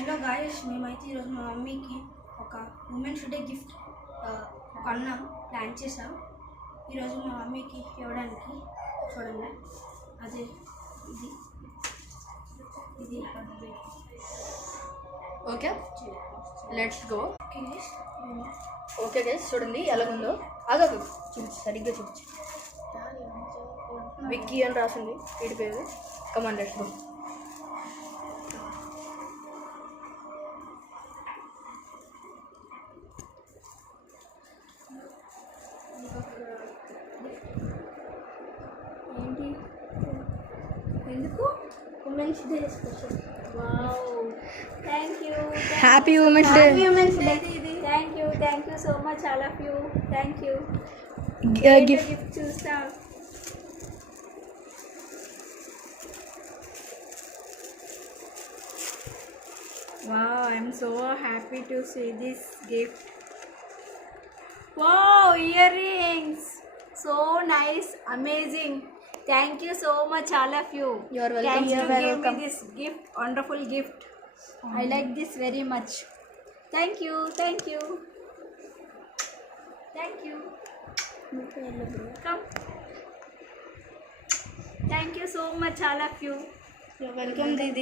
Hello guys, మేమైతే ఈరోజు మా మమ్మీకి ఒక ఉమెన్స్ డే గిఫ్ట్ కొన్నాం, ప్లాన్ చేసాం. ఈరోజు మా మమ్మీకి ఇవ్వడానికి చూడండి, అదే ఇది ఇది okay, let's go. Okay guys, చూడండి ఎలాగుందో. ఆగదు, చూపించు, సరిగ్గా చూపించు. విక్కీ అని రాసింది వీడి పేరు. కమాన్, లెట్స్ గో. ఏంటి, ఎందుకు women's day special? Wow, thank you. Happy women's day. Thank you so much all of you. Thank you. Gift చూస్తా. Wow, I'm so happy to see this gift. Wow, earrings. So nice, amazing. Thank you so much all of you. You are welcome. Thanks You are to give welcome. me this gift, wonderful gift. I like this very much. Thank you. Thank you. Thank you. Come. Thank you so much all of you. You're welcome, Didi.